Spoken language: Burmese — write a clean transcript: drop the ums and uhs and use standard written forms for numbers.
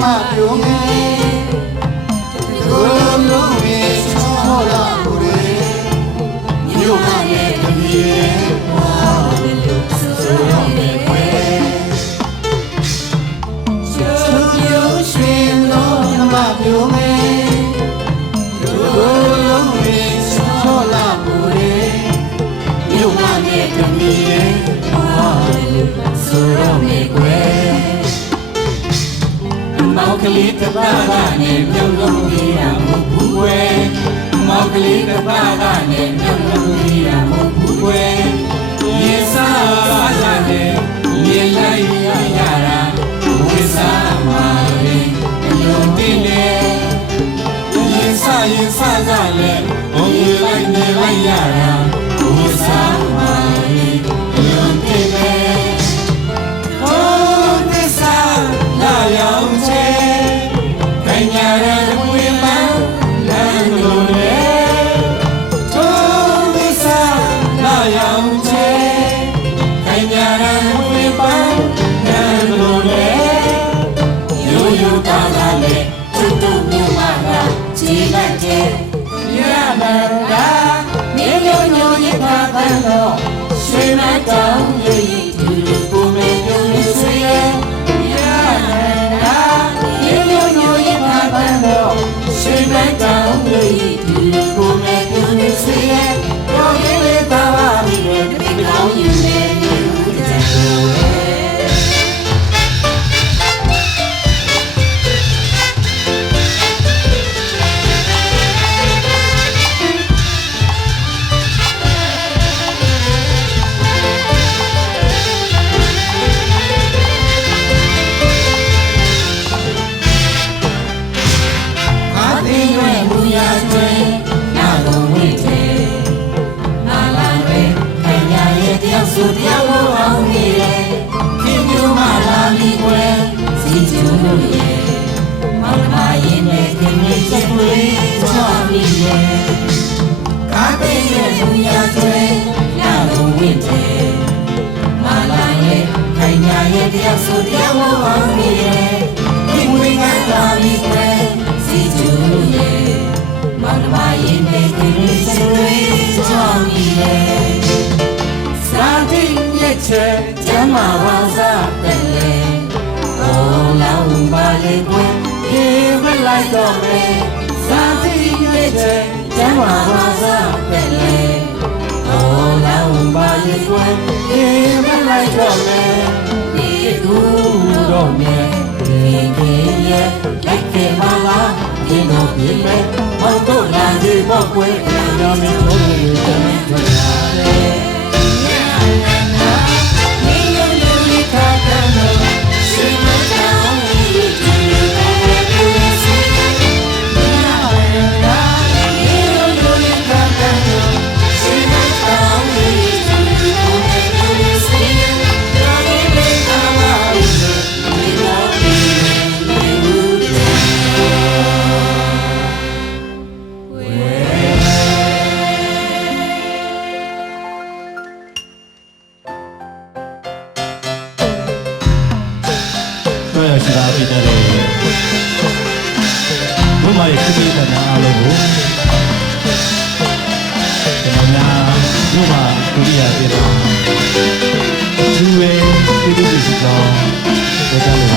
မှာပြုံးနေကိုလုံးဝချောလာကိုရေမြို့မှာလည်းတမီးဆိုရမယ်ကွယ်ချူပြိုးရွှင်လုံးမှာပြုံးနေကိုလုံးဝချောလာကိုရေမြို့မှာလည်းတမီးဆိုရမယ်ကွယ်မောက်ကလေးတစ်ပါးကနေပြုံးလုံးကြီးရမဟုတ်ဘူးကွယ်မောက်ကလေးတစ်ပါးကနေပြုံးလုံးကြီးရမဟုတ်ဘူးကွယ်ရေစားရတယ်မြေလိုက်ရတာဝိစားမာလေးလုံတင်လေရေစားကြလေဘုံလိုက်နေလိုက်ရတာဝိစားမာလေးလုံတင်လေရောင်ချေခိုင်ညာရတဲ့ဝေမန်းလမ်းလိုလေထိုးဝိစားလာရောင်ချေခိုင်ညာရတဲ့ဝေမန်းလမ်းလိုလေရိုးရိုးသားသားနဲ့ချစ်တို့မြို့မှာခြေလက်ကျဲရမယ်လားမြေလိုညိုရပါတဲ့တော့ရွှေမတောင်းလေးဒီကိုမေပြုံးဆွေရဲ့ရွှေမတောင်းလေးဒီကိုမဲ့ပြုံးနေစေရဲ့ရောရင်းလေးသာပါပြီတဲ့ဒီကောင်းရင်လေးယူတဲ့ဆိုတရားဝအောင်နေတယ်ခင်မျိုးမလာမီကွယ်စီကျူးလို့ရဲ့မောင်မရင်နဲ့ခင်မင်းချက်ွေးချော်ပြီးရဲ့ကားတဲ့ရဲ့လူရဆွဲနာလုံးဝင့်တယ်မလာရဲ့ခိုင်ညာရဲ့တရားဆိုတရားဝအောင်နေတယ်ခင်မင်းကလာမီကွယ်စီကျူးလို့ရဲ့မောင်မရင်နဲ့ခင်မင်းချက်ွေးချော်ပြီးရဲ့စာတိရဲ့ချဲကျမ်းမာဝါစားတဲ့လေဟောလောင်းပါလေကွယ်ဒီမလိုက်တော့မယ်စာတိရဲ့ချဲကျမ်းမာဝါစားတဲ့လေဟောလောင်းပါလေကွယ်ဒီမလိုက်တော့မယ်ဒီကူတော့မယ်ဒီကြီးရဲ့လက်ကေမလာဒီတော့ဒီမဲ့ဟောတော့လာဒီပေါ့ကွယ်ညမင်းတို့ရဲ့တမန်တော်ရတယ်Hãy subscribe cho kênh Ghiền Mì Gõ để không bỏ lỡ